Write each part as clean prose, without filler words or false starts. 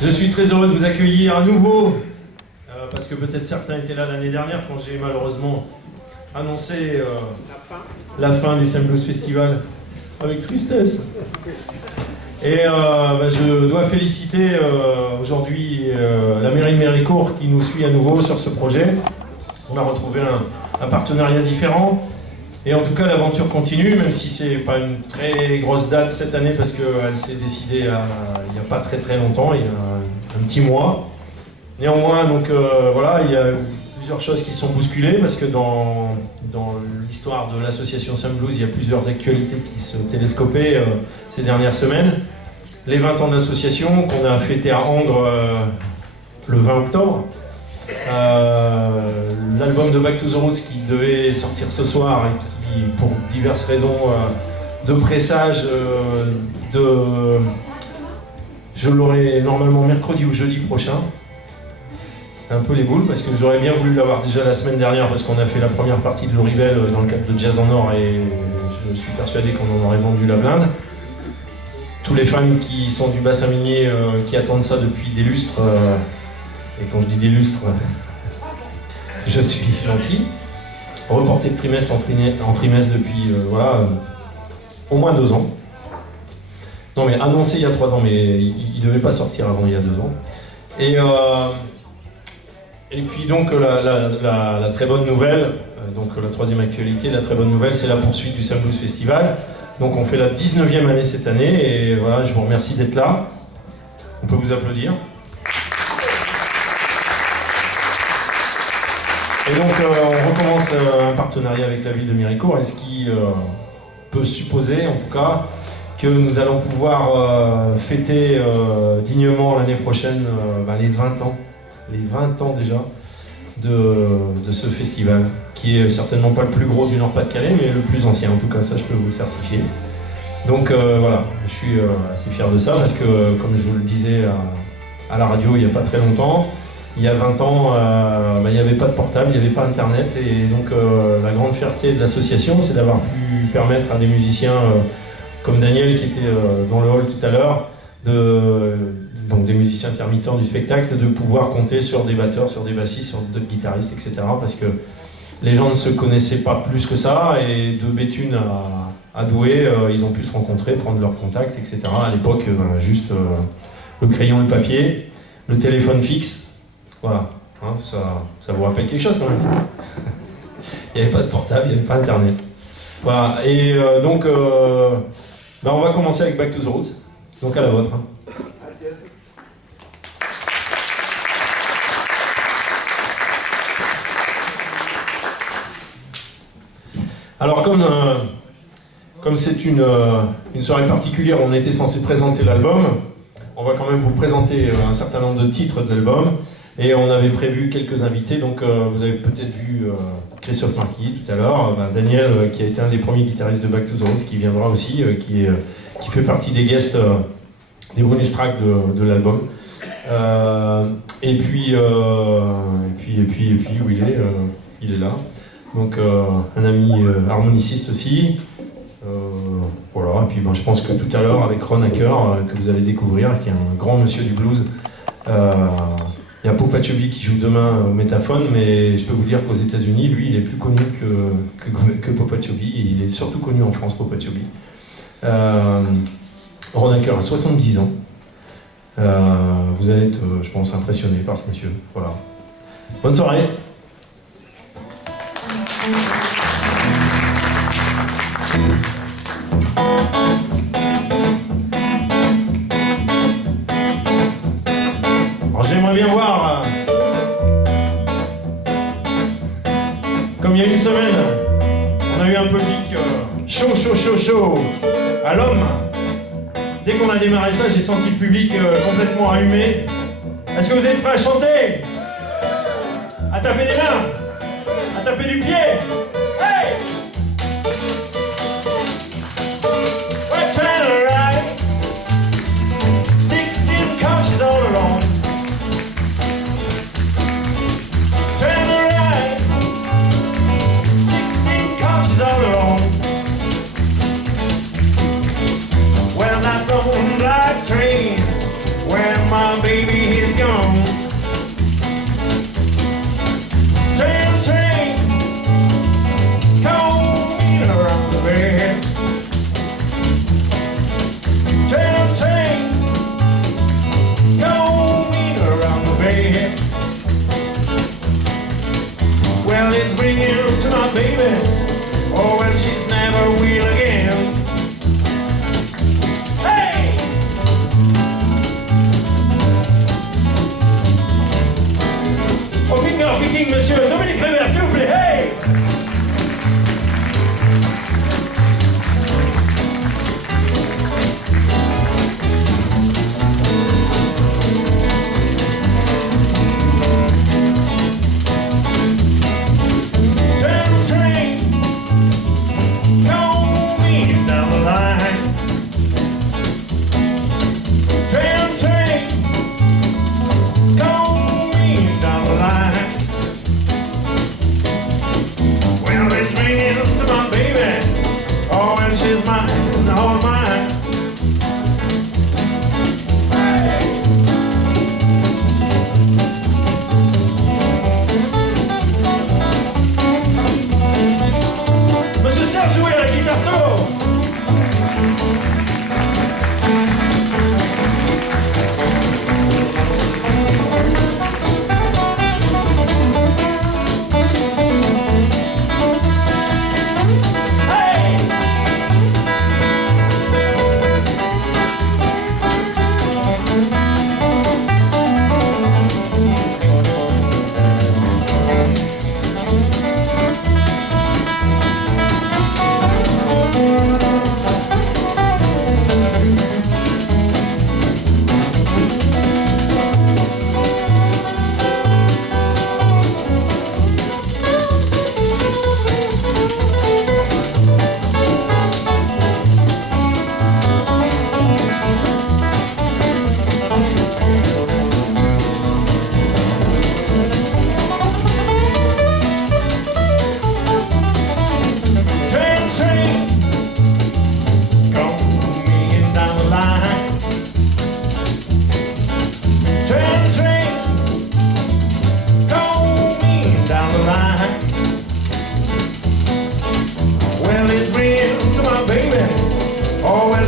Je suis très heureux de vous accueillir à nouveau, parce que peut-être certains étaient là l'année dernière quand j'ai malheureusement annoncé la fin du Sam Blues Festival avec tristesse. Et je dois féliciter aujourd'hui la mairie de Méricourt qui nous suit à nouveau sur ce projet. On a retrouvé un partenariat différent. Et en tout cas, l'aventure continue, même si c'est pas une très grosse date cette année, parce qu'elle s'est décidée il n'y a pas très très longtemps, il y a un petit mois. Néanmoins, donc voilà, il y a plusieurs choses qui sont bousculées, parce que dans l'histoire de l'association Sam Blues, il y a plusieurs actualités qui se télescopaient ces dernières semaines. Les 20 ans de l'association, qu'on a fêté à Angres le 20 octobre. L'album de Back to the Roots qui devait sortir ce soir et qui, pour diverses raisons de pressage, je l'aurai normalement mercredi ou jeudi prochain. Un peu les boules parce que j'aurais bien voulu l'avoir déjà la semaine dernière parce qu'on a fait la première partie de Loribel dans le cadre de Jazz en Or et je suis persuadé qu'on en aurait vendu la blinde. Tous les fans qui sont du bassin minier qui attendent ça depuis des lustres. Et quand je dis des lustres, je suis gentil. Reporté de trimestre en trimestre depuis au moins 2 ans. Non mais annoncé il y a 3 ans, mais il ne devait pas sortir avant il y a 2 ans. Et puis donc la très bonne nouvelle, donc la troisième actualité, la très bonne nouvelle, c'est la poursuite du Sam Blues Festival. Donc on fait la 19e année cette année et voilà, je vous remercie d'être là. On peut vous applaudir. Et donc on recommence un partenariat avec la ville de Méricourt, et ce qui peut supposer en tout cas que nous allons pouvoir fêter dignement l'année prochaine les 20 ans. Les 20 ans déjà de ce festival, qui est certainement pas le plus gros du Nord-Pas-de-Calais, mais le plus ancien en tout cas, ça je peux vous le certifier. Donc voilà, je suis assez fier de ça parce que comme je vous le disais à la radio il n'y a pas très longtemps, il y a 20 ans, il n'y avait pas de portable, il n'y avait pas internet, et donc la grande fierté de l'association, c'est d'avoir pu permettre à des musiciens comme Daniel qui était dans le hall tout à l'heure, donc des musiciens intermittents du spectacle, de pouvoir compter sur des batteurs, sur des bassistes, sur d'autres guitaristes, etc. Parce que les gens ne se connaissaient pas plus que ça, et de Béthune à Douai, ils ont pu se rencontrer, prendre leurs contacts, etc. À l'époque, juste le crayon et le papier, le téléphone fixe. Voilà, hein, ça vous rappelle quelque chose quand même. Il n'y avait pas de portable, il n'y avait pas internet. Voilà, et donc on va commencer avec Back to the Roots, donc à la vôtre. Hein. Alors comme c'est une soirée particulière, on était censé présenter l'album, on va quand même vous présenter un certain nombre de titres de l'album. Et on avait prévu quelques invités, donc vous avez peut-être vu Christophe Marquis tout à l'heure, Daniel qui a été un des premiers guitaristes de Back to the Roots qui viendra aussi, qui fait partie des guests des bonus tracks de l'album. Et puis où il est là. Donc un ami harmoniciste aussi. Voilà, et puis je pense que tout à l'heure avec Ron Hacker, que vous allez découvrir, qui est un grand monsieur du blues. Il y a Popa Chubby qui joue demain au Métaphone, mais je peux vous dire qu'aux États-Unis, lui, il est plus connu que Popa Chubby, et il est surtout connu en France, Popa Chubby. Ron Hacker a 70 ans. Vous allez être, je pense, impressionné par ce monsieur. Voilà. Bonne soirée. J'aimerais bien voir, comme il y a une semaine, on a eu un public chaud à l'homme. Dès qu'on a démarré ça, j'ai senti le public complètement allumé. Est-ce que vous êtes prêts à chanter? À taper des mains? À taper du pied? Hey! Right, turn right. 16 couches all along. All alone. When that long black train, when my my baby is gone. Train, train, coming around the bend. Train, train, coming around the bend. Well, it's bringing to my baby. Oh, and she's never will again. Hey! Au finger picking, monsieur Dominique Révert, s'il vous plaît. Hey! She's mine, all mine. Monsieur Serge, jouez à la guitare solo.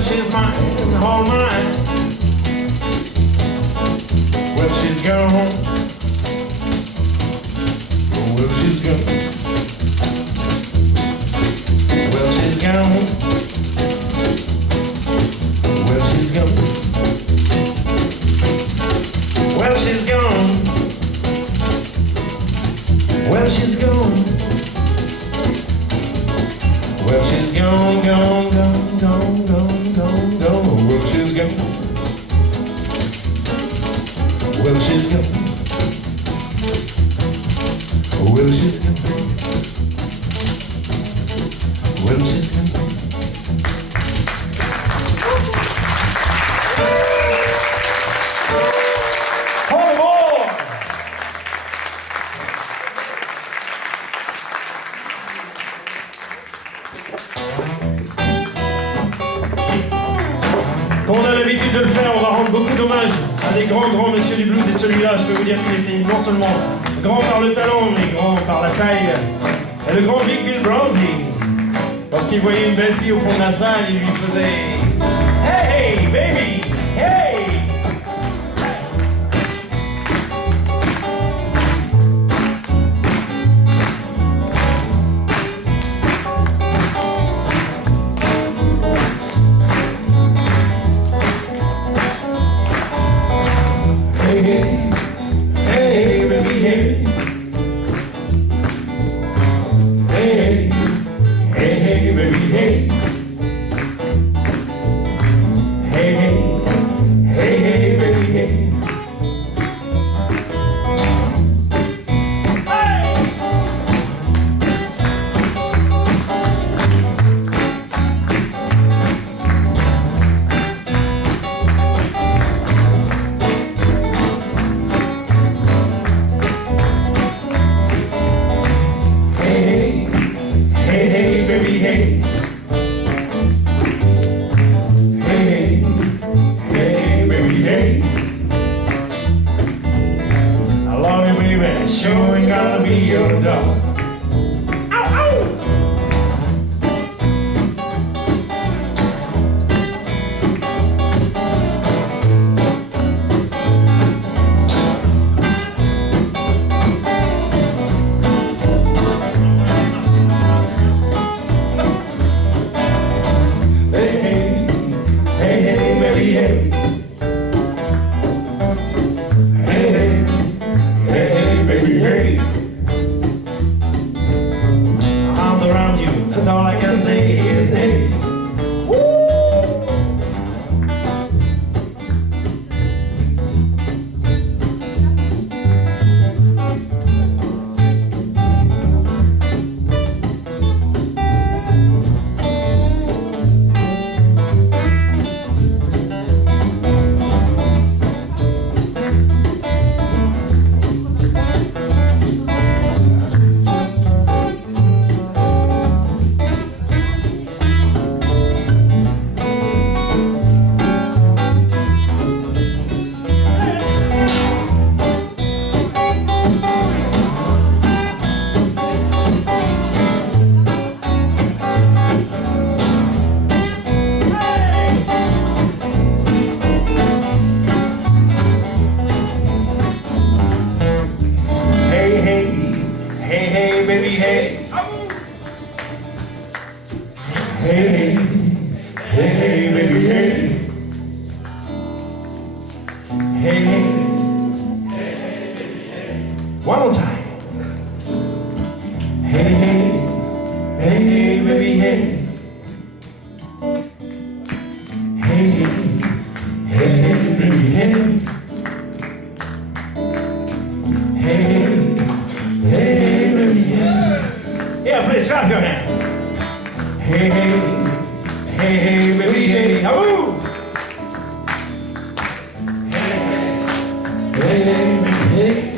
She's mine, all mine. Well, she's gone. Well, she's gone. Well, she's gone. Well, she's gone. Well, she's gone. Well, she's gone. Well, she's gone, gone, gone, gone, gone, gone, gone. Well, she's gone. Well, she's gone. Well, she's gone. Well, she's gone. Oh, boy! Comme on a l'habitude de le faire, on va rendre beaucoup d'hommages à des grands messieurs du blues, et celui-là, je peux vous dire qu'il était non seulement grand par le talent, mais grand par la taille. Et le grand Big Bill Browsing, lorsqu'il voyait une belle fille au fond de la salle, il lui faisait « Hey, hey, baby, hey !» Hey, sure ain't gonna be your dog. That's all I can say is hey. Hey, baby, hey. Hey, hey, baby, hey. Hey, hey. One more time. Hey, hey, baby, hey. Hey, baby, hey. Yeah, please clap your hand. Hey, hey, baby, hey. Ahoo! Hey, baby, hey.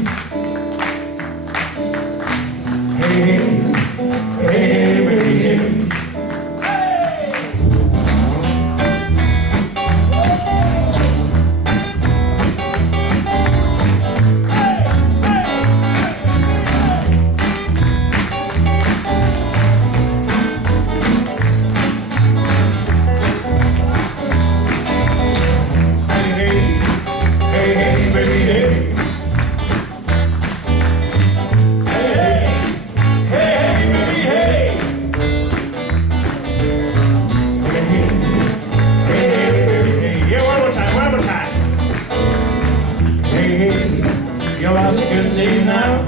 Hey, baby, hey. Your eyes can see now.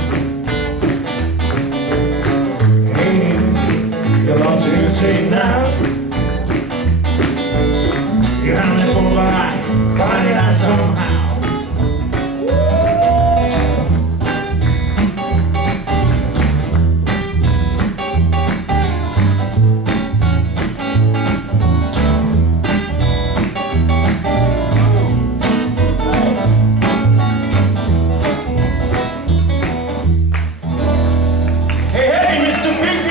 Hey, your eyes can see now. You're hunting for a lie, find it out somehow. Hey, Mr. Big